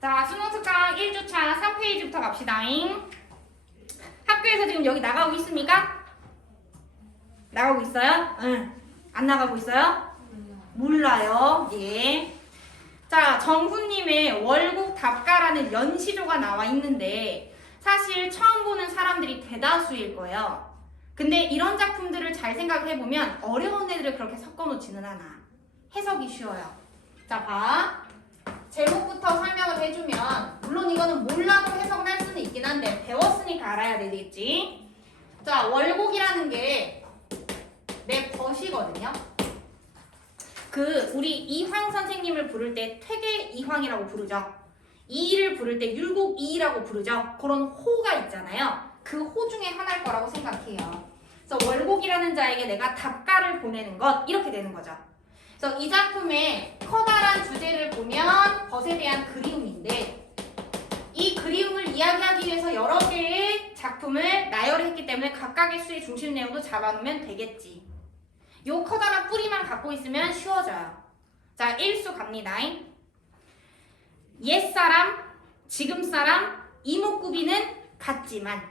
자, 수능특강 1주차 3페이지부터 갑시다잉. 학교에서 지금 여기 나가고 있습니까? 나가고 있어요? 응. 안 나가고 있어요? 몰라요. 예. 자, 정훈님의 월곡 답가라는 연시조가 나와 있는데 사실 처음 보는 사람들이 대다수일 거예요. 근데 이런 작품들을 잘 생각해보면 어려운 애들을 그렇게 섞어놓지는 않아. 해석이 쉬워요. 자, 봐. 제목부터 설명을 해주면 물론 이거는 몰라도 해석을 할 수는 있긴 한데 배웠으니까 알아야 되겠지. 자, 월곡이라는 게 내 벗이거든요. 우리 이황 선생님을 부를 때 퇴계 이황이라고 부르죠. 이를 부를 때 율곡 이라고 부르죠. 그런 호가 있잖아요. 그 호 중에 하나일 거라고 생각해요. 그래서 월곡이라는 자에게 내가 답가를 보내는 것 이렇게 되는 거죠. 그래서 이 작품의 커다란 주제를 보면 벗에 대한 그리움인데 이 그리움을 이야기하기 위해서 여러 개의 작품을 나열을 했기 때문에 각각의 수의 중심 내용도 잡아놓으면 되겠지. 요 커다란 뿌리만 갖고 있으면 쉬워져요. 자, 1수 갑니다. 옛사람, 지금사람, 이목구비는 같지만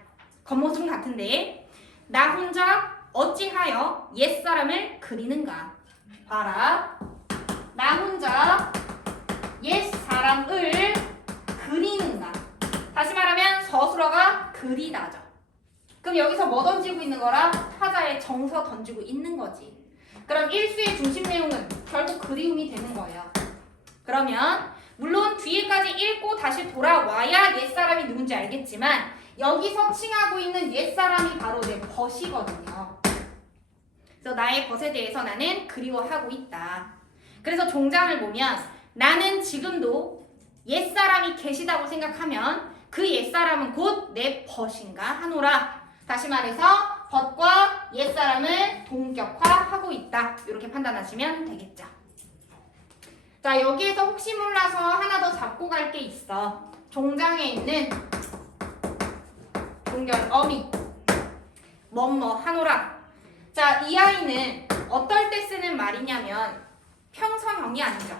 겉모습은 같은데 나 혼자 어찌하여 옛사람을 그리는가. 봐라. 나 혼자 옛사람을 그리는가. 다시 말하면 서술어가 그리다죠. 그럼 여기서 뭐 던지고 있는 거라? 타자에 정서 던지고 있는 거지. 그럼 1수의 중심 내용은 결국 그리움이 되는 거예요. 그러면 물론 뒤에까지 읽고 다시 돌아와야 옛사람이 누군지 알겠지만 여기서 칭하고 있는 옛사람이 바로 내 벗이거든요. 그래서 나의 벗에 대해서 나는 그리워하고 있다. 그래서 종장을 보면 나는 지금도 옛사람이 계시다고 생각하면 그 옛사람은 곧 내 벗인가 하노라. 다시 말해서 벗과 옛사람을 동격화하고 있다. 이렇게 판단하시면 되겠죠. 자, 여기에서 혹시 몰라서 하나 더 잡고 갈 게 있어. 종장에 있는 동결 어미 뭐뭐 하노라. 자, 이 아이는 어떨 때 쓰는 말이냐면 평성형이 아니죠.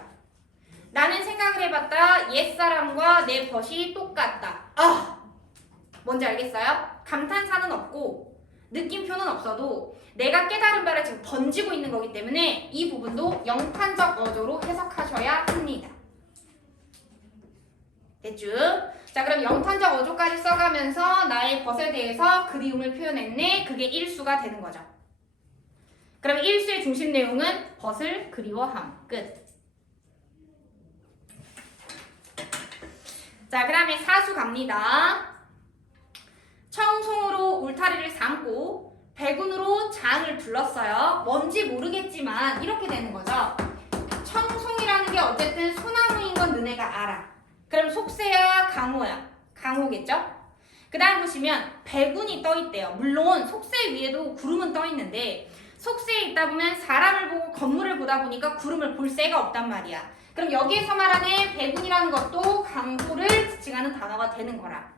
나는 생각을 해봤다. 옛사람과 내 벗이 똑같다. 뭔지 알겠어요? 감탄사는 없고 느낌표는 없어도 내가 깨달은 바를 지금 던지고 있는 거기 때문에 이 부분도 영판적 어조로 해석하셔야 합니다. 됐죠? 자, 그럼 영판적 어조까지 써가면서 나의 벗에 대해서 그리움을 표현했네. 그게 1수가 되는 거죠. 그럼 1수의 중심 내용은 벗을 그리워함. 끝. 자, 그 다음에 4수 갑니다. 청송으로 울타리를 삼고 백운으로 장을 둘렀어요. 뭔지 모르겠지만 이렇게 되는 거죠. 청송이라는 게 어쨌든 소나무인 건 너네가 알아. 그럼 속세야 강호야? 강호겠죠? 그 다음 보시면 백운이 떠 있대요. 물론 속세 위에도 구름은 떠 있는데 속세에 있다 보면 사람을 보고 건물을 보다 보니까 구름을 볼 새가 없단 말이야. 그럼 여기에서 말하는 백운이라는 것도 강호를 지칭하는 단어가 되는 거라.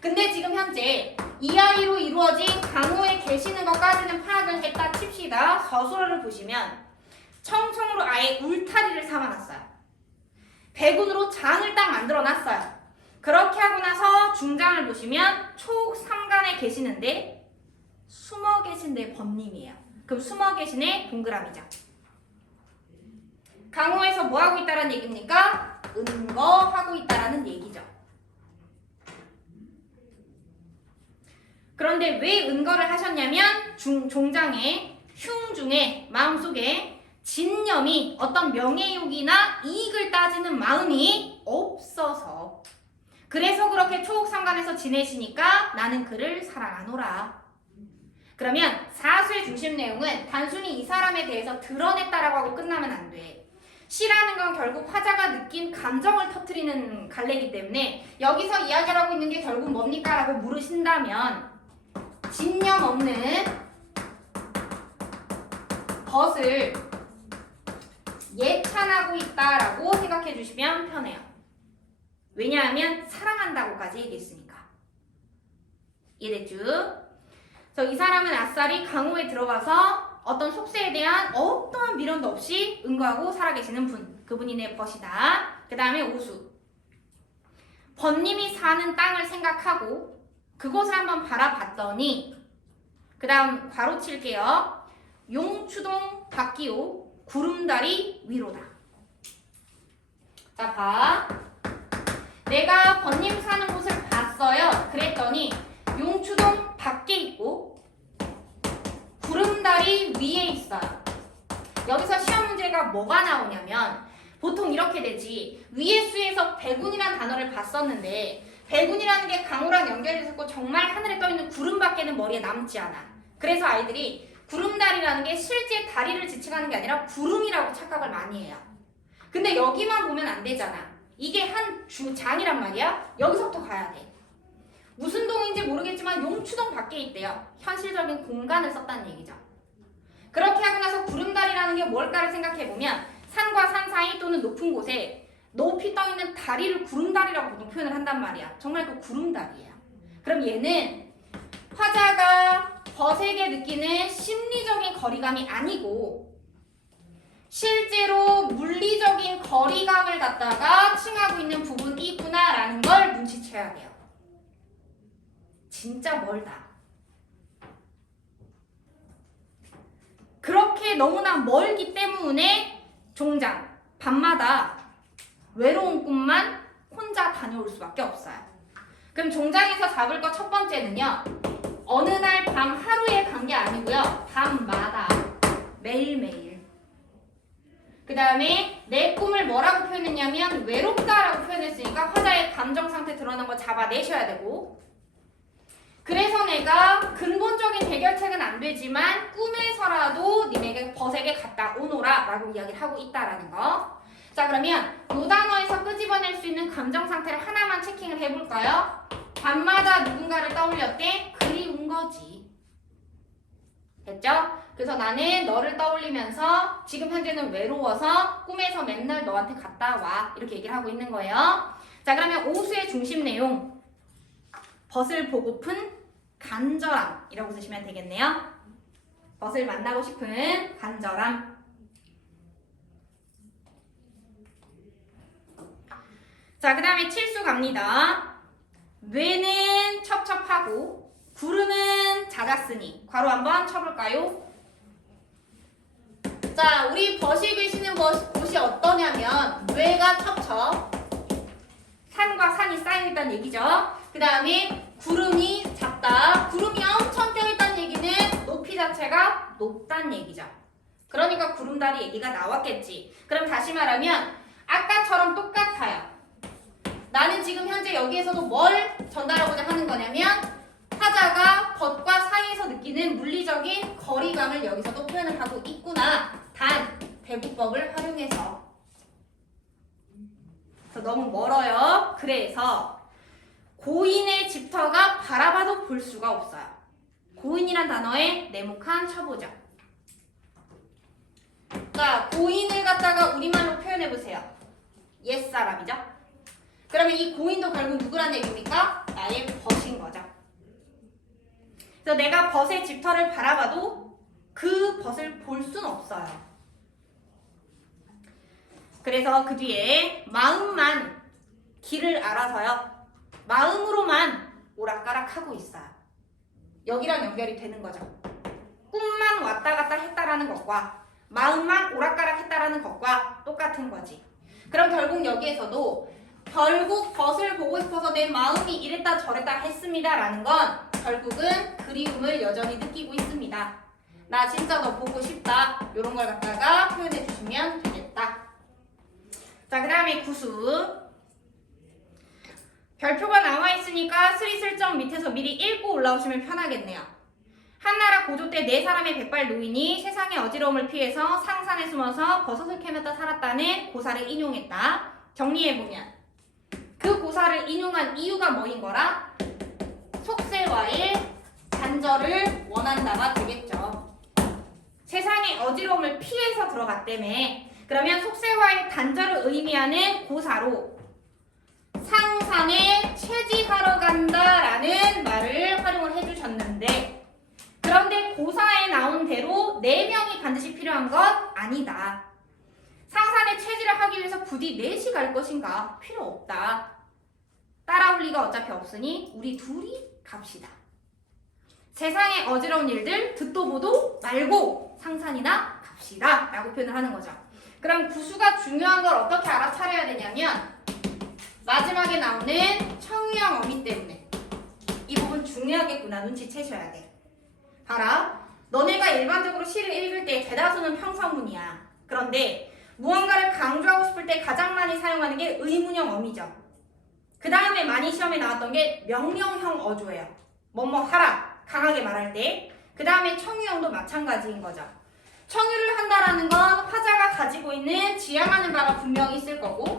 근데 지금 현재 이 아이로 이루어진 강호에 계시는 것까지는 파악을 했다 칩시다. 서술어를 보시면 청송으로 아예 울타리를 삼아놨어요. 백운으로 장을 딱 만들어놨어요. 그렇게 하고 나서 중장을 보시면 초삼간에 계시는데 숨어 계신데 번님이에요. 그럼 숨어 계신의 동그라미죠. 강호에서 뭐 하고 있다라는 얘기입니까? 은거하고 있다라는 얘기죠. 그런데 왜 은거를 하셨냐면 종장의 흉중에 마음속에 진념이 어떤 명예욕이나 이익을 따지는 마음이 없어서 그래서 그렇게 초옥삼간에서 지내시니까 나는 그를 사랑하노라. 그러면 사수의 중심 내용은 단순히 이 사람에 대해서 드러냈다라고 하고 끝나면 안 돼. 시라는 건 결국 화자가 느낀 감정을 터뜨리는 갈래이기 때문에 여기서 이야기를 하고 있는 게 결국 뭡니까? 라고 물으신다면 진념 없는 벗을 예찬하고 있다라고 생각해 주시면 편해요. 왜냐하면 사랑한다고까지 얘기했으니까. 이해됐죠? 그래서 이 사람은 아싸리 강호에 들어가서 어떤 속세에 대한 어떠한 미련도 없이 은거하고 살아계시는 분. 그분이 내 벗이다. 그 다음에 오수. 번님이 사는 땅을 생각하고 그곳을 한번 바라봤더니 그 다음 괄호 칠게요. 용추동 밖이오 구름다리 위로다. 자, 봐. 내가 번님 사는 곳을 봤어요. 그랬더니 용추동 밖에 있고 구름다리 위에 있어요. 여기서 시험 문제가 뭐가 나오냐면 보통 이렇게 되지. 위의 수에서 백운이라는 단어를 봤었는데 백운이라는 게 강우랑 연결이 됐고 정말 하늘에 떠있는 구름밖에는 머리에 남지 않아. 그래서 아이들이 구름다리라는 게 실제 다리를 지칭하는 게 아니라 구름이라고 착각을 많이 해요. 근데 여기만 보면 안 되잖아. 이게 한 장이란 말이야. 여기서부터 가야 돼. 무슨 동인지 모르겠지만 용추동 밖에 있대요. 현실적인 공간을 썼다는 얘기죠. 그렇게 하고 나서 구름다리라는 게 뭘까를 생각해보면 산과 산 사이 또는 높은 곳에 높이 떠있는 다리를 구름다리라고 보통 표현을 한단 말이야. 정말 그 구름다리예요. 그럼 얘는 화자가 벗에게 느끼는 심리적인 거리감이 아니고 실제로 물리적인 거리감을 갖다가 칭하고 있는 부분이구나라는 걸 눈치채야 돼요. 진짜 멀다. 그렇게 너무나 멀기 때문에 종장, 밤마다 외로운 꿈만 혼자 다녀올 수밖에 없어요. 그럼 종장에서 잡을 거 첫 번째는요. 어느 날 밤 하루에 간 게 아니고요. 밤마다 매일매일. 그 다음에 내 꿈을 뭐라고 표현했냐면 외롭다라고 표현했으니까 화자의 감정 상태 드러난 거 잡아내셔야 되고 그래서 내가 근본적인 해결책은 안 되지만 꿈에서라도 님에게 벗에게 갔다 오노라 라고 이야기를 하고 있다라는 거. 자, 그러면 이 단어에서 끄집어낼 수 있는 감정 상태를 하나만 체킹을 해볼까요? 밤마다 누군가를 떠올렸대? 그리운 거지. 됐죠? 그래서 나는 너를 떠올리면서 지금 현재는 외로워서 꿈에서 맨날 너한테 갔다 와 이렇게 얘기를 하고 있는 거예요. 자, 그러면 오수의 중심 내용 벗을 보고픈 간절함이라고 쓰시면 되겠네요. 벗을 만나고 싶은 간절함. 자, 그 다음에 칠수 갑니다. 뇌는 첩첩하고 구름은 잦았으니 괄호 한번 쳐볼까요? 자, 우리 벗이 계시는 곳이 어떠냐면 뇌가 첩첩 산과 산이 쌓여있다는 얘기죠. 그 다음에 구름이 작다. 구름이 엄청 껴있다는 얘기는 높이 자체가 높다는 얘기죠. 그러니까 구름다리 얘기가 나왔겠지. 그럼 다시 말하면 아까처럼 똑같아요. 나는 지금 현재 여기에서도 뭘 전달하고자 하는 거냐면 화자가 벗과 사이에서 느끼는 물리적인 거리감을 여기서도 표현을 하고 있구나. 단 배구법을 활용해서. 너무 멀어요. 그래서 고인의 집터가 바라봐도 볼 수가 없어요. 고인이란 단어에 네모칸 쳐보죠. 자, 고인을 갖다가 우리말로 표현해보세요. 옛사람이죠. 그러면 이 고인도 결국 누구란 얘기입니까? 나의 벗인 거죠. 그래서 내가 벗의 집터를 바라봐도 그 벗을 볼 수는 없어요. 그래서 그 뒤에 마음만 길을 알아서요. 마음으로만 오락가락하고 있어요. 여기랑 연결이 되는 거죠. 꿈만 왔다 갔다 했다라는 것과 마음만 오락가락 했다라는 것과 똑같은 거지. 그럼 결국 여기에서도 결국 벗을 보고 싶어서 내 마음이 이랬다 저랬다 했습니다라는 건 결국은 그리움을 여전히 느끼고 있습니다. 나 진짜 너 보고 싶다. 이런 걸 갖다가 표현해 주시면 되겠다. 자, 그 다음에 구수. 별표가 나와 있으니까 스리슬쩍 밑에서 미리 읽고 올라오시면 편하겠네요. 한나라 고조 때 네 사람의 백발 노인이 세상의 어지러움을 피해서 상산에 숨어서 버섯을 캐면서 살았다는 고사를 인용했다. 정리해보면 그 고사를 인용한 이유가 뭐인 거라? 속세와의 단절을 원한다가 되겠죠. 세상의 어지러움을 피해서 들어갔다며. 그러면 속세와의 단절을 의미하는 고사로 상산에 채지하러 간다라는 말을 활용을 해주셨는데 그런데 고사에 나온 대로 4명이 반드시 필요한 것 아니다. 상산의 체질을 하기 위해서 부디 넷이 갈 것인가? 필요 없다. 따라올 리가 어차피 없으니 우리 둘이 갑시다. 세상에 어지러운 일들 듣도 보도 말고 상산이나 갑시다 라고 표현을 하는 거죠. 그럼 구수가 중요한 걸 어떻게 알아차려야 되냐면 마지막에 나오는 청유형 어미 때문에 이 부분 중요하겠구나 눈치채셔야 돼. 봐라. 너네가 일반적으로 시를 읽을 때 대다수는 평서문이야. 그런데 무언가를 강조하고 싶을 때 가장 많이 사용하는 게 의문형 어미죠. 그 다음에 많이 시험에 나왔던 게 명령형 어조예요. 뭐뭐 하라 강하게 말할 때. 그 다음에 청유형도 마찬가지인 거죠. 청유를 한다라는 건 화자가 가지고 있는 지향하는 바가 분명히 있을 거고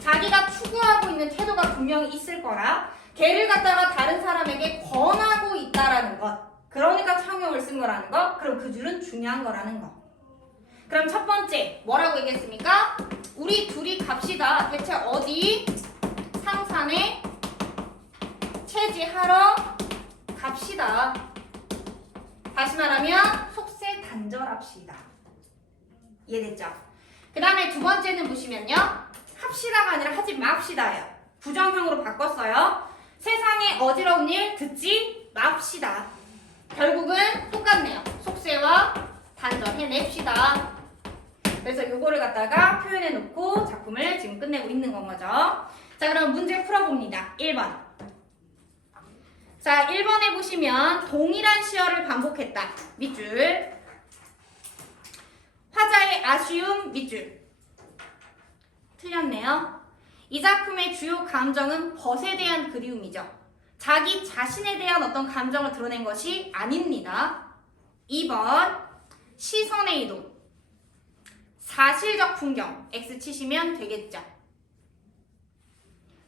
자기가 추구하고 있는 태도가 분명히 있을 거라 걔를 갖다가 다른 사람에게 권하고 있다라는 것. 그러니까 청유형을 쓴 거라는 거. 그럼 그 줄은 중요한 거라는 거. 그럼 첫 번째 뭐라고 얘기했습니까? 우리 둘이 갑시다. 대체 어디? 상산에 체지하러 갑시다. 다시 말하면 속세 단절합시다. 이해됐죠? 그 다음에 두 번째는 보시면요. 합시다가 아니라 하지 맙시다예요. 부정형으로 바꿨어요. 세상에 어지러운 일 듣지 맙시다. 결국은 똑같네요. 속세와 단절해냅시다. 그래서 요거를 갖다가 표현해 놓고 작품을 지금 끝내고 있는 건 거죠. 자, 그럼 문제 풀어봅니다. 1번. 자, 1번에 보시면 동일한 시어를 반복했다. 밑줄. 화자의 아쉬움 밑줄. 틀렸네요. 이 작품의 주요 감정은 벗에 대한 그리움이죠. 자기 자신에 대한 어떤 감정을 드러낸 것이 아닙니다. 2번. 시선의 이동. 사실적 풍경. X 치시면 되겠죠.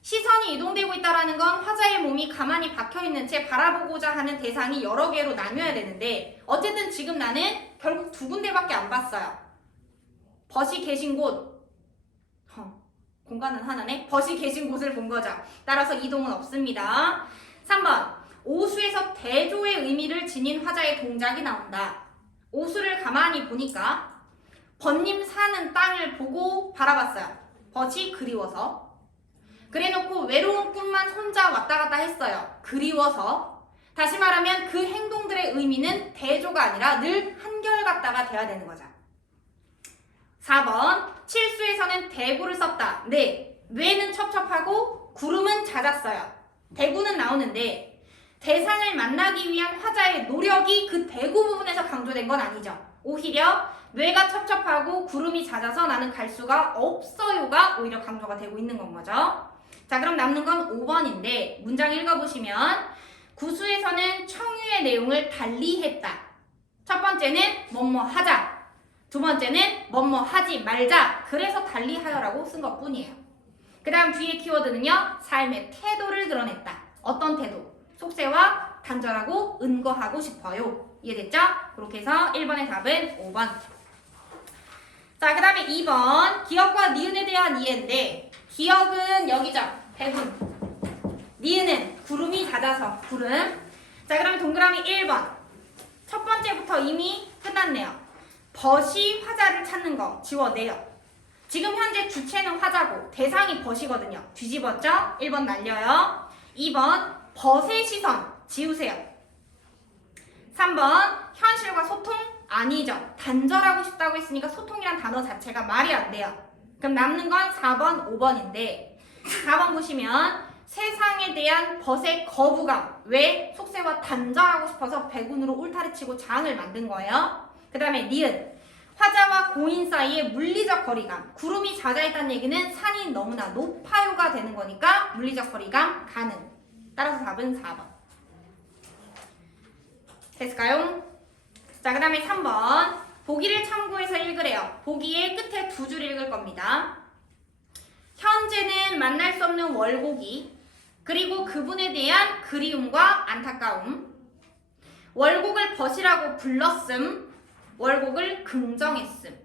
시선이 이동되고 있다는 건 화자의 몸이 가만히 박혀있는 채 바라보고자 하는 대상이 여러 개로 나뉘어야 되는데 어쨌든 지금 나는 결국 두 군데밖에 안 봤어요. 벗이 계신 곳. 공간은 하나네. 벗이 계신 곳을 본 거죠. 따라서 이동은 없습니다. 3번. 오수에서 대조의 의미를 지닌 화자의 동작이 나온다. 오수를 가만히 보니까 벗님 사는 땅을 보고 바라봤어요. 벗이 그리워서. 그래놓고 외로운 꿈만 혼자 왔다 갔다 했어요. 그리워서. 다시 말하면 그 행동들의 의미는 대조가 아니라 늘 한결같다가 돼야 되는 거죠. 4번. 칠수에서는 대구를 썼다. 네. 뇌는 첩첩하고 구름은 잦았어요. 대구는 나오는데 대상을 만나기 위한 화자의 노력이 그 대구 부분에서 강조된 건 아니죠. 오히려 뇌가 첩첩하고 구름이 잦아서 나는 갈 수가 없어요가 오히려 강조가 되고 있는 건 거죠. 자, 그럼 남는 건 5번인데 문장 읽어보시면 구수에서는 청유의 내용을 달리 했다. 첫 번째는 뭐뭐 하자. 두 번째는 뭐뭐 하지 말자. 그래서 달리 하여라고 쓴 것 뿐이에요. 그 다음 뒤에 키워드는요. 삶의 태도를 드러냈다. 어떤 태도? 속세와 단절하고 은거하고 싶어요. 이해됐죠? 그렇게 해서 1번의 답은 5번. 자, 그 다음에 2번. 기억과 니은에 대한 이해인데 기억은 여기죠. 배분. 니은은 구름이 잦아서 구름. 자, 그러면 동그라미 1번. 첫 번째부터 이미 끝났네요. 벗이 화자를 찾는 거 지워내요. 지금 현재 주체는 화자고 대상이 벗이거든요. 뒤집었죠? 1번 날려요. 2번 벗의 시선 지우세요. 3번 현실과 소통 아니죠. 단절하고 싶다고 했으니까 소통이란 단어 자체가 말이 안 돼요. 그럼 남는 건 4번, 5번인데 4번 보시면 세상에 대한 벗의 거부감. 왜? 속세와 단절하고 싶어서 백운으로 울타리치고 장을 만든 거예요. 그 다음에 니은. 화자와 고인 사이의 물리적 거리감. 구름이 잦아있다는 얘기는 산이 너무나 높아요가 되는 거니까 물리적 거리감 가능. 따라서 답은 4번. 됐을까요? 자, 그 다음에 3번. 보기를 참고해서 읽으래요. 보기의 끝에 두 줄 읽을 겁니다. 현재는 만날 수 없는 월곡이 그리고 그분에 대한 그리움과 안타까움. 월곡을 벗이라고 불렀음. 월곡을 긍정했음.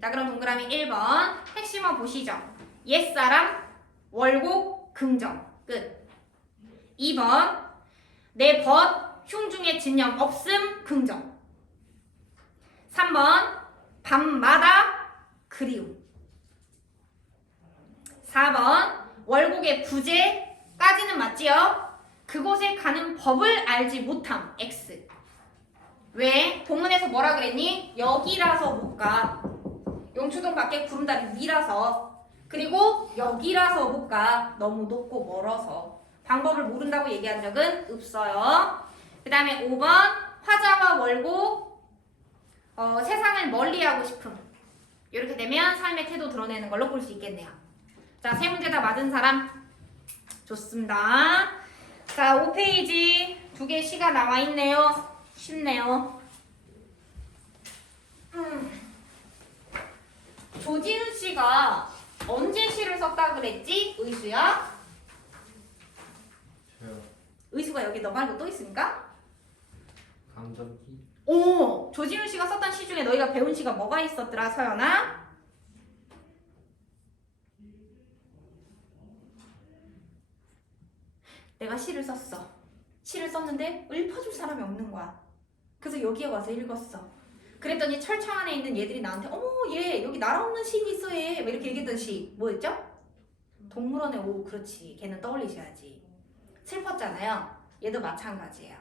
자, 그럼 동그라미 1번 핵심어 보시죠. 옛사람 월곡 긍정 끝. 2번 내 벗 흉중의 진념 없음 긍정. 3번 밤마다 그리움. 4번 월곡의 부재까지는 맞지요? 그곳에 가는 법을 알지 못함. X. 왜? 본문에서 뭐라 그랬니? 여기라서 못 가. 용추동 밖에 구름다리 위라서. 그리고 여기라서 못 가. 너무 높고 멀어서. 방법을 모른다고 얘기한 적은 없어요. 그 다음에 5번 화자와 월곡 세상을 멀리하고 싶음. 이렇게 되면 삶의 태도 드러내는 걸로 볼 수 있겠네요. 자, 세 문제 다 맞은 사람? 좋습니다. 자, 5페이지 2개 시가 나와 있네요. 쉽네요. 조진우 씨가 언제 시를 썼다 그랬지? 의수야? 저요. 의수가 여기 너 말고 또 있습니까? 감정기. 오! 조진우 씨가 썼던 시 중에 너희가 배운 시가 뭐가 있었더라, 서연아? 내가 시를 썼어. 시를 썼는데 읊어줄 사람이 없는 거야. 그래서 여기에 와서 읽었어. 그랬더니 철창 안에 있는 얘들이 나한테 어머 얘 여기 나라 없는 시인이 있어 얘 막 이렇게 얘기했던 시 뭐였죠? 동물원의 오후. 그렇지. 걔는 떠올리셔야지. 슬펐잖아요. 얘도 마찬가지예요.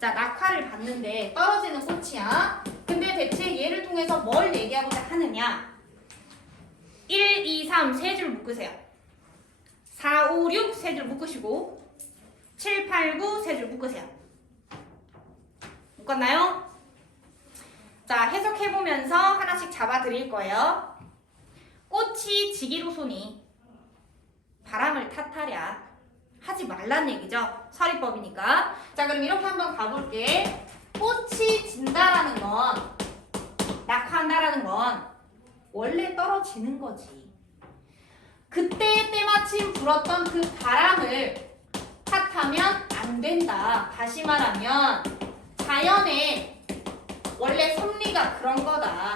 자, 낙화를 봤는데 떨어지는 꽃이야. 근데 대체 얘를 통해서 뭘 얘기하고자 하느냐? 1, 2, 3 세 줄 묶으세요. 4, 5, 6 세 줄 묶으시고 7, 8, 9 세 줄 묶으세요. 묶었나요? 자, 해석해보면서 하나씩 잡아드릴 거예요. 꽃이 지기로 소니 바람을 탓하랴. 하지 말란 얘기죠. 서리법이니까. 자, 그럼 이렇게 한번 가볼게. 꽃이 진다라는 건, 낙화한다라는 건 원래 떨어지는 거지. 그때 때마침 불었던 그 바람을 탓하면 안 된다. 다시 말하면 자연의 원래 섭리가 그런 거다.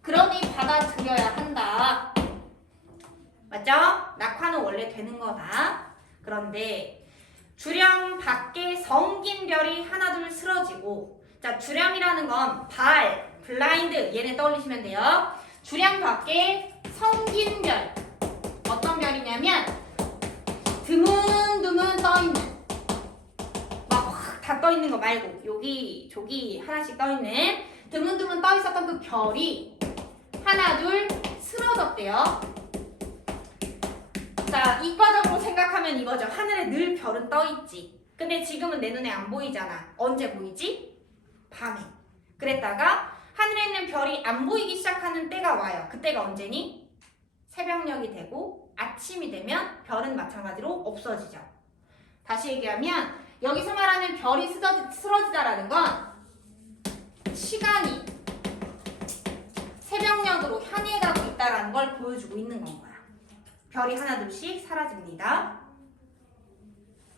그러니 받아들여야 한다. 맞죠? 낙화는 원래 되는 거다. 그런데 주렴 밖에 성긴 별이 하나둘 쓰러지고, 자, 주렴이라는 건 발, 블라인드 얘네 떠올리시면 돼요. 주렴 밖에 성긴 별. 어떤 별이냐면 드문드문 떠있는, 막 확 다 떠있는 거 말고 여기 저기 하나씩 떠있는 드문드문 떠있었던 그 별이 하나둘 쓰러졌대요. 자, 이과적으로 생각하면 이거죠. 하늘에 늘 별은 떠있지. 근데 지금은 내 눈에 안 보이잖아. 언제 보이지? 밤에. 그랬다가 하늘에 있는 별이 안 보이기 시작하는 때가 와요. 그때가 언제니? 새벽녘이 되고 아침이 되면 별은 마찬가지로 없어지죠. 다시 얘기하면 여기서 말하는 별이 쓰러지다라는 건 시간이 새벽녘으로 향해 가고 있다는 걸 보여주고 있는 건 거야. 별이 하나둘씩 사라집니다.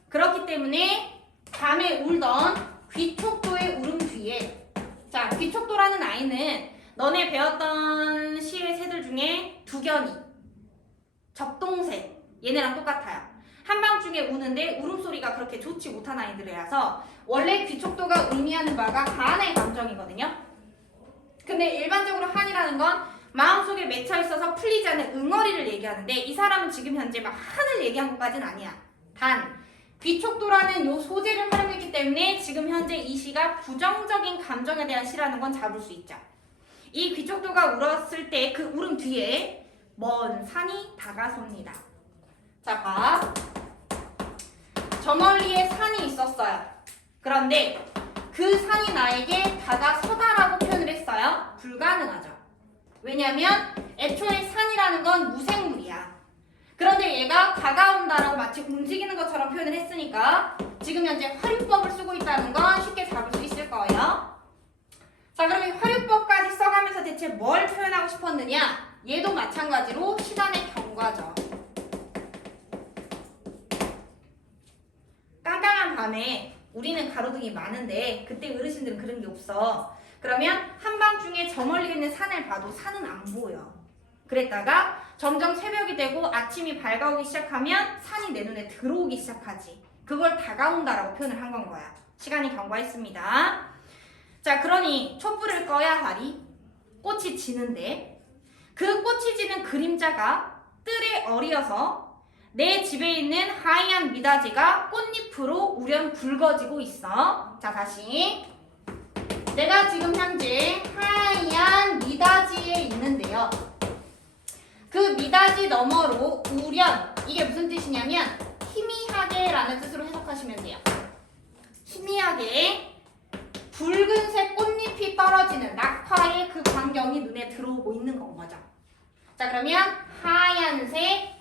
그렇기 때문에 밤에 울던 귀촉도의 울음 뒤에, 자, 귀촉도라는 아이는 너네 배웠던 시의 새들 중에 두견이, 적동새 얘네랑 똑같아요. 한밤중에 우는데 울음소리가 그렇게 좋지 못한 아이들이라서 원래 귀촉도가 의미하는 바가 가한의 감정이거든요. 근데 일반적으로 한이라는 건 마음속에 맺혀 있어서 풀리지 않는 응어리를 얘기하는데 이 사람은 지금 현재 막 한을 얘기한 것까지는 아니야. 단 귀촉도라는 요 소재를 활용했기 때문에 지금 현재 이 시가 부정적인 감정에 대한 시라는 건 잡을 수 있죠. 이 귀촉도가 울었을 때 그 울음 뒤에 먼 산이 다가섭니다. 자, 봐. 저 멀리에 산이 있었어요. 그런데 그 산이 나에게 다가서다라고 표현을 했어요. 불가능하죠. 왜냐면 애초에 산이라는 건 무생물이야. 그런데 얘가 다가온다라고 마치 움직이는 것처럼 표현을 했으니까 지금 현재 화류법을 쓰고 있다는 건 쉽게 잡을 수 있을 거예요. 자, 그러면 화류법까지 써가면서 대체 뭘 표현하고 싶었느냐? 얘도 마찬가지로 시간의 경과죠. 깜깜한 밤에 우리는 가로등이 많은데 그때 어르신들은 그런 게 없어. 그러면 한밤중에 저 멀리 있는 산을 봐도 산은 안 보여. 그랬다가 점점 새벽이 되고 아침이 밝아오기 시작하면 산이 내 눈에 들어오기 시작하지. 그걸 다가온다라고 표현을 한 건 거야. 시간이 경과했습니다. 자, 그러니 촛불을 꺼야 하리. 꽃이 지는데 그 꽃이 지는 그림자가 뜰에 어리어서 내 집에 있는 하얀 미닫이가 꽃잎으로 우연 붉어지고 있어. 자, 다시. 내가 지금 현재 하얀 미닫이에 있는데요. 그 미닫이 너머로 우연, 이게 무슨 뜻이냐면 희미하게 라는 뜻으로 해석하시면 돼요. 희미하게 붉은색 꽃잎이 떨어지는 낙화의 그 광경이 눈에 들어오고 있는 건 거죠. 자, 그러면 하얀색,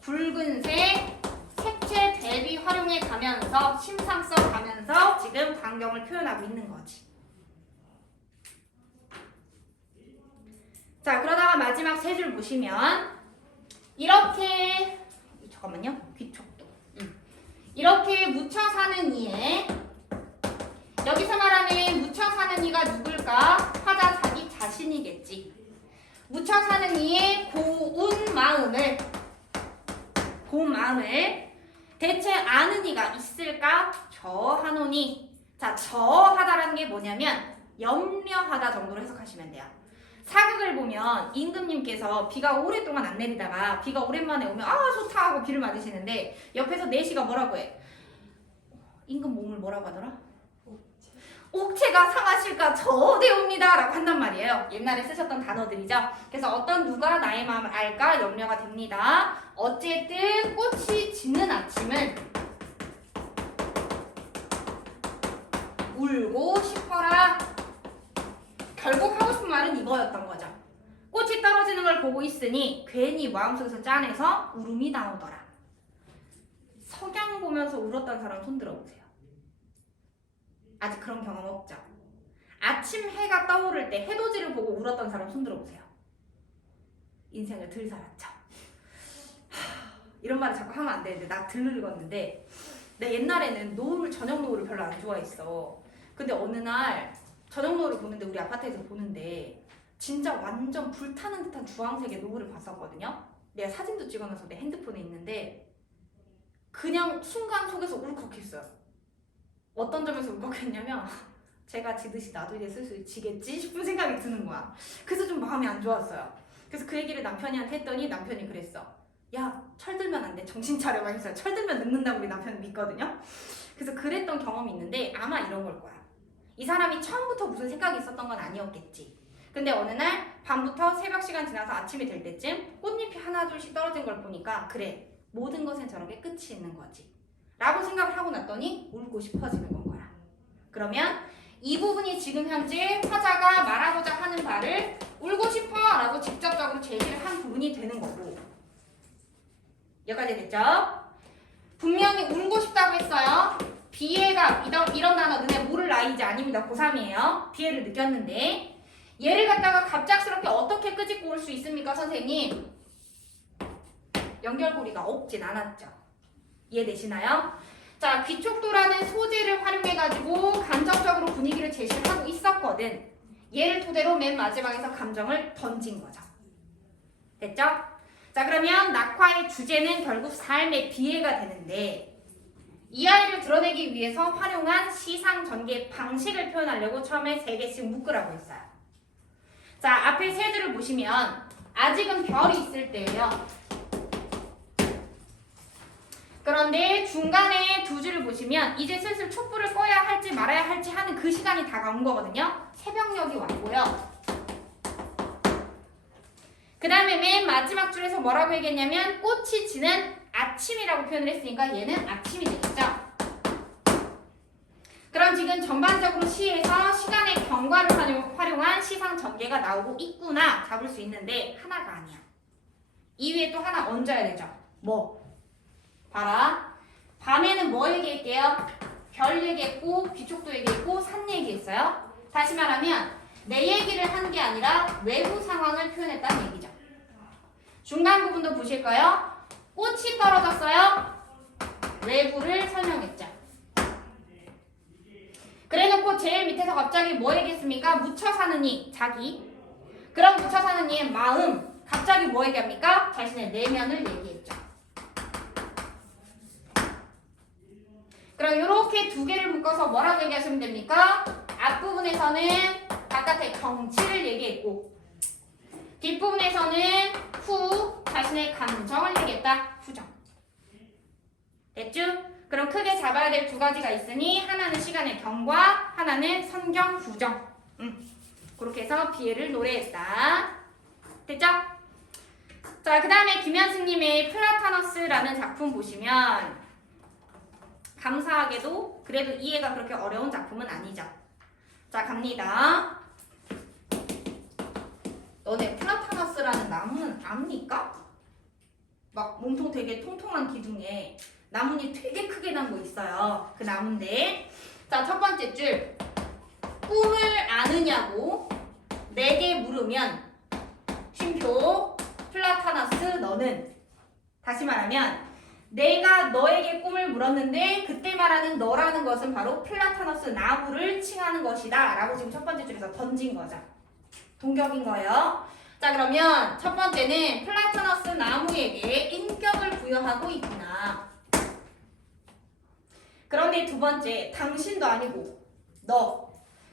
붉은색, 색채 대비 활용해 가면서 심상써 가면서 지금 광경을 표현하고 있는 거지. 자, 그러다가 마지막 세 줄 보시면 이렇게 잠깐만요. 귀촉도. 이렇게 묻혀 사는 이에 여기서 말하는 묻혀 사는 이가 누굴까? 화자 자기 자신이겠지. 묻혀 사는 이의 고운 마음을 대체 아는 이가 있을까? 저하노니. 자, 저하다라는 게 뭐냐면 염려하다 정도로 해석하시면 돼요. 사극을 보면 임금님께서 비가 오랫동안 안 내리다가 비가 오랜만에 오면 아 좋다 하고 비를 맞으시는데 옆에서 내시가 뭐라고 해? 임금 몸을 뭐라고 하더라? 옥체가 상하실까 저대옵니다 라고 한단 말이에요. 옛날에 쓰셨던 단어들이죠. 그래서 어떤 누가 나의 마음을 알까 염려가 됩니다. 어쨌든 꽃이 지는 아침은 울고 싶어라. 결국 하고 싶은 말은 이거였던 거죠. 꽃이 떨어지는 걸 보고 있으니 괜히 마음속에서 짠해서 울음이 나오더라. 석양 보면서 울었던 사람 손 들어보세요. 아직 그런 경험 없죠? 아침 해가 떠오를 때 해돋이를 보고 울었던 사람 손 들어보세요. 인생을 덜 살았죠. 이런 말을 자꾸 하면 안 되는데 나 덜 늙었는데 내 옛날에는 저녁 노을을 별로 안 좋아했어. 근데 어느 날 저녁 노을을 보는데 우리 아파트에서 보는데 진짜 완전 불타는 듯한 주황색의 노을을 봤었거든요. 내가 사진도 찍어놔서 내 핸드폰에 있는데 그냥 순간 속에서 울컥했어요. 어떤 점에서 울컥했냐면 제가 지듯이 나도 이제 슬슬 지겠지 싶은 생각이 드는 거야. 그래서 좀 마음이 안 좋았어요. 그래서 그 얘기를 남편이한테 했더니 남편이 그랬어. 야, 철들면 안 돼. 정신 차려. 막 했어요. 철들면 늙는다고 우리 남편은 믿거든요. 그래서 그랬던 경험이 있는데 아마 이런 걸 거야. 이 사람이 처음부터 무슨 생각이 있었던 건 아니었겠지. 근데 어느 날 밤부터 새벽 시간 지나서 아침이 될 때쯤 꽃잎이 하나 둘씩 떨어진 걸 보니까 그래, 모든 것엔 저렇게 끝이 있는 거지 라고 생각을 하고 났더니 울고 싶어지는 건 거야. 그러면 이 부분이 지금 현재 화자가 말하고자 하는 바를 울고 싶어 라고 직접적으로 제시를 한 부분이 되는 거고, 여기까지 됐죠? 분명히 울고 싶다고 했어요. 비애가 이런 단어 눈에 모를 나이지 아닙니다. 고3이에요. 비애를 느꼈는데 얘를 갖다가 갑작스럽게 어떻게 끄집고 올 수 있습니까, 선생님? 연결고리가 없진 않았죠. 이해되시나요? 자, 귀촉도라는 소재를 활용해가지고 감정적으로 분위기를 제시를 하고 있었거든. 얘를 토대로 맨 마지막에서 감정을 던진 거죠. 됐죠? 자, 그러면 낙화의 주제는 결국 삶의 비애가 되는데 이 아이를 드러내기 위해서 활용한 시상 전개 방식을 표현하려고 처음에 3개씩 묶으라고 했어요. 자, 앞에 세 줄을 보시면 아직은 별이 있을 때예요. 그런데 중간에 2줄을 보시면 이제 슬슬 촛불을 꺼야 할지 말아야 할지 하는 그 시간이 다가온 거거든요. 새벽녘이 왔고요. 그 다음에 맨 마지막 줄에서 뭐라고 얘기했냐면 꽃이 지는 아침이라고 표현을 했으니까 얘는 아침이 되겠죠. 그럼 지금 전반적으로 시에서 시간의 경과를 활용한 시상 전개가 나오고 있구나 잡을 수 있는데 하나가 아니야. 이 위에 또 하나 얹어야 되죠. 뭐? 봐라. 밤에는 뭐 얘기할게요? 별 얘기했고 귀촉도 얘기했고 산 얘기했어요. 다시 말하면 내 얘기를 한 게 아니라 외부 상황을 표현했다는 얘기죠. 중간 부분도 보실까요? 꽃이 떨어졌어요. 외부를 설명했죠. 그래놓고 제일 밑에서 갑자기 뭐 얘기했습니까? 묻혀 사는 이, 자기. 그럼 묻혀 사는 이의 마음. 갑자기 뭐 얘기합니까? 자신의 내면을 얘기했죠. 그럼 이렇게 2개를 묶어서 뭐라고 얘기하시면 됩니까? 앞부분에서는 바깥의 경치를 얘기했고 뒷부분에서는 후 자신의 감정을 내겠다. 후정. 됐죠? 그럼 크게 잡아야 될 두 가지가 있으니 하나는 시간의 경과, 하나는 선경 후정. 그렇게 해서 비애를 노래했다. 됐죠? 자, 그 다음에 김현승님의 플라타너스라는 작품 보시면 감사하게도 그래도 이해가 그렇게 어려운 작품은 아니죠. 자, 갑니다. 너네 플라타너스라는 나무는 압니까? 막 몸통 되게 통통한 기둥에 나뭇잎 되게 크게 난 거 있어요. 그 나무인데, 자, 첫 번째 줄. 꿈을 아느냐고 내게 물으면 쉼표 플라타너스 너는, 다시 말하면 내가 너에게 꿈을 물었는데 그때 말하는 너라는 것은 바로 플라타너스 나무를 칭하는 것이다 라고 지금 첫 번째 줄에서 던진 거죠. 동격인 거예요. 자, 그러면 첫 번째는 플라타너스 나무에게 인격을 부여하고 있구나. 그런데 두 번째, 당신도 아니고 너,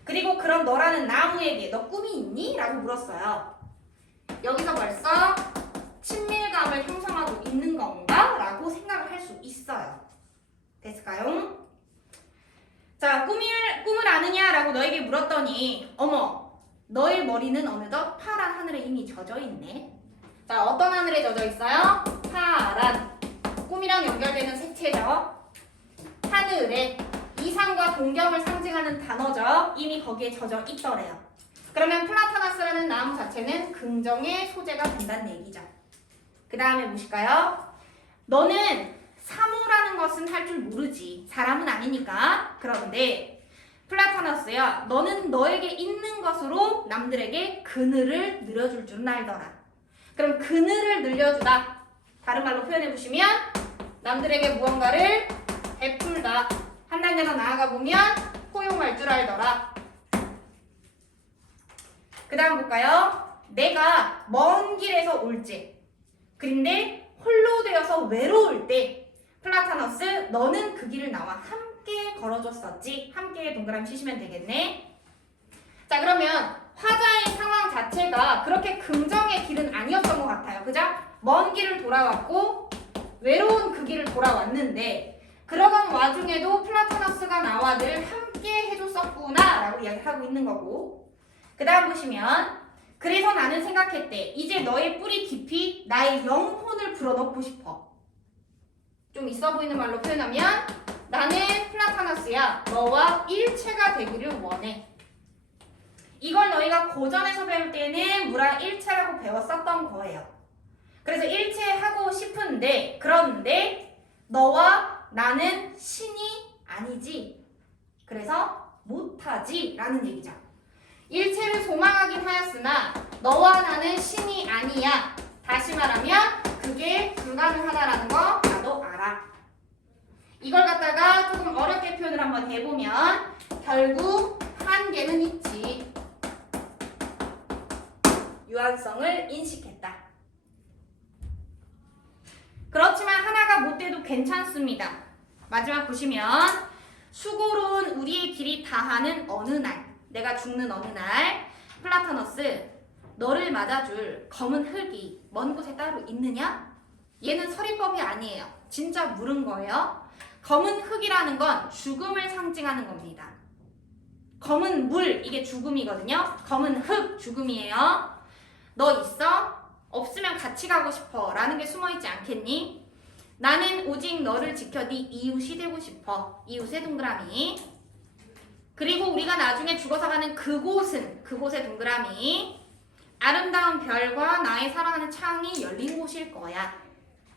그리고 그런 너라는 나무에게 너 꿈이 있니? 라고 물었어요. 여기서 벌써 친밀감을 형성하고 있는 건가? 라고 생각을 할 수 있어요. 됐을까요? 자, 꿈을 아느냐? 라고 너에게 물었더니 어머, 너의 머리는 어느덧 파란 하늘에 이미 젖어 있네. 자, 어떤 하늘에 젖어 있어요? 파란. 꿈이랑 연결되는 색채죠. 하늘에 이상과 동경을 상징하는 단어죠. 이미 거기에 젖어 있더래요. 그러면 플라타너스라는 나무 자체는 긍정의 소재가 된다는 얘기죠. 그 다음에 보실까요? 너는 사모라는 것은 할 줄 모르지. 사람은 아니니까. 그런데 플라타너스야, 너는 너에게 있는 것으로 남들에게 그늘을 늘려줄 줄 알더라. 그럼 그늘을 늘려주다. 다른 말로 표현해보시면 남들에게 무언가를 베풀다. 한 단계 더 나아가 보면 포용할 줄 알더라. 그 다음 볼까요? 내가 먼 길에서 올지. 그런데 홀로 되어서 외로울 때 플라타너스 너는 그 길을 나와 함께 걸어줬었지. 함께 동그라미 치시면 되겠네. 자, 그러면 화자의 상황 자체가 그렇게 긍정의 길은 아니었던 것 같아요. 그죠? 먼 길을 돌아왔고 외로운 그 길을 돌아왔는데 그러던 와중에도 플라타너스가 나와 늘 함께 해줬었구나 라고 이야기하고 있는 거고, 그 다음 보시면 그래서 나는 생각했대. 이제 너의 뿌리 깊이 나의 영혼을 불어넣고 싶어. 좀 있어 보이는 말로 표현하면 나는 플라타너스야. 너와 일체가 되기를 원해. 이걸 너희가 고전에서 배울 때는 무라 일체라고 배웠었던 거예요. 그래서 일체하고 싶은데 그런데 너와 나는 신이 아니지. 그래서 못하지 라는 얘기죠. 일체를 소망하긴 하였으나 너와 나는 신이 아니야. 다시 말하면 그게 불가능하다라는 거 나도 알아. 이걸 갖다가 조금 어렵게 표현을 한번 해보면 결국 한계는 있지. 유한성을 인식했다. 그렇지만 하나가 못 돼도 괜찮습니다. 마지막 보시면 수고로운 우리의 길이 다하는 어느 날, 내가 죽는 어느 날, 플라타너스 너를 맞아줄 검은 흙이 먼 곳에 따로 있느냐? 얘는 서리법이 아니에요. 진짜 물은 거예요. 검은 흙이라는 건 죽음을 상징하는 겁니다. 검은 물, 이게 죽음이거든요. 검은 흙, 죽음이에요. 너 있어? 없으면 같이 가고 싶어 라는 게 숨어있지 않겠니? 나는 오직 너를 지켜 네 이웃이 되고 싶어. 이웃의 동그라미. 그리고 우리가 나중에 죽어서 가는 그곳은, 그곳의 동그라미. 아름다운 별과 나의 사랑하는 창이 열린 곳일 거야.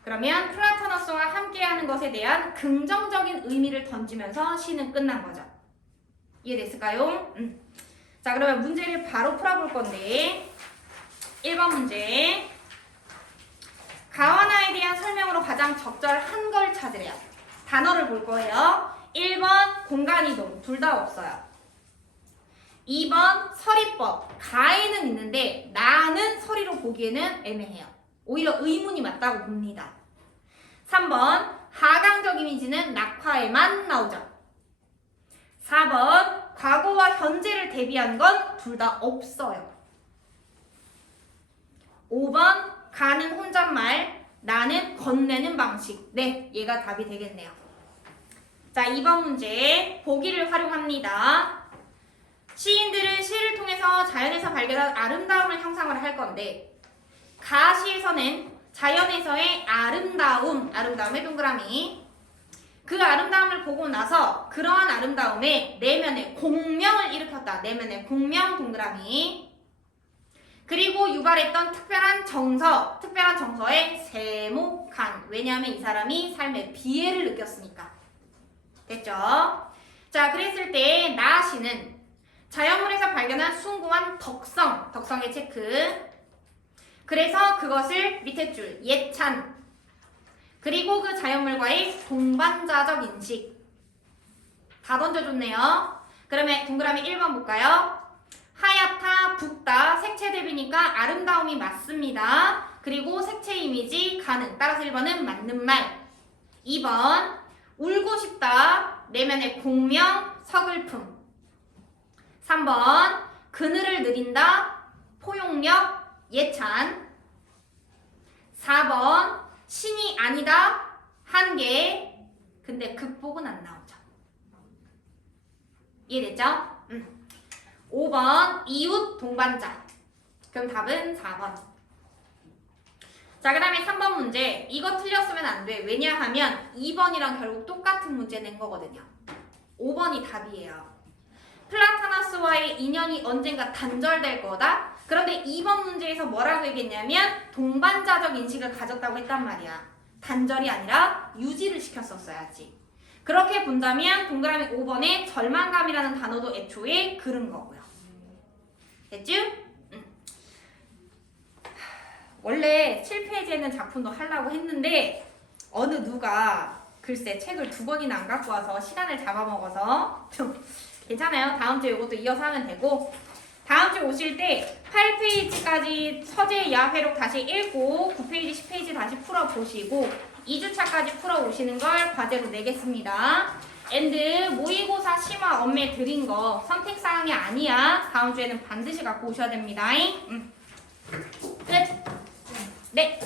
그러면 플라타너스와 함께하는 것에 대한 긍정적인 의미를 던지면서 시는 끝난 거죠. 이해됐을까요? 자, 그러면 문제를 바로 풀어볼 건데 1번 문제. 가와나에 대한 설명으로 가장 적절한 걸 찾으래요. 단어를 볼 거예요. 1번 공간이동, 둘 다 없어요. 2번 서리법, 가에는 있는데 나는 서리로 보기에는 애매해요. 오히려 의문이 맞다고 봅니다. 3번 하강적 이미지는 낙화에만 나오죠. 4번 과거와 현재를 대비한 건 둘 다 없어요. 5번 가는 혼잣말, 나는 건네는 방식. 네, 얘가 답이 되겠네요. 자, 2번 문제 보기를 활용합니다. 시인들은 시를 통해서 자연에서 발견한 아름다움을 형상을 할 건데 가시에서는 자연에서의 아름다움의 동그라미, 그 아름다움을 보고 나서 그러한 아름다움에 내면의 공명을 일으켰다. 내면의 공명 동그라미. 그리고 유발했던 특별한 정서에 세목한. 왜냐하면 이 사람이 삶의 비애를 느꼈으니까. 됐죠? 자, 그랬을 때 나시는 자연물에서 발견한 숭고한 덕성의 체크. 그래서 그것을 밑에 줄 예찬. 그리고 그 자연물과의 동반자적 인식. 다 던져줬네요. 그러면 동그라미 1번 볼까요? 하얗다, 붓다, 색채 대비니까 아름다움이 맞습니다. 그리고 색채 이미지 가능. 따라서 1번은 맞는 말. 2번 울고 싶다, 내면의 공명, 서글픔. 3번 그늘을 느린다, 포용력, 예찬. 4번 신이 아니다, 한계. 근데 극복은 안 나오죠. 이해됐죠? 5번 이웃 동반자. 그럼 답은 4번. 자, 그 다음에 3번 문제. 이거 틀렸으면 안 돼. 왜냐하면 2번이랑 결국 똑같은 문제 낸 거거든요. 5번이 답이에요. 플라타나스와의 인연이 언젠가 단절될 거다. 그런데 2번 문제에서 뭐라고 얘기했냐면 동반자적 인식을 가졌다고 했단 말이야. 단절이 아니라 유지를 시켰었어야지. 그렇게 본다면 동그라미 5번에 절망감이라는 단어도 애초에 그른 거고요. 됐죠? 원래 7페이지에는 작품도 하려고 했는데 어느 누가 글쎄 책을 2번이나 안 갖고 와서 시간을 잡아먹어서 좀 괜찮아요. 다음 주에 이것도 이어서 하면 되고, 다음 주에 오실 때 8페이지까지 서재 야회록 다시 읽고 9페이지, 10페이지 다시 풀어보시고 2주차까지 풀어오시는 걸 과제로 내겠습니다. 앤드 모의고사 심화 엄매 드린 거 선택사항이 아니야. 다음 주에는 반드시 갖고 오셔야 됩니다. 끝. 네.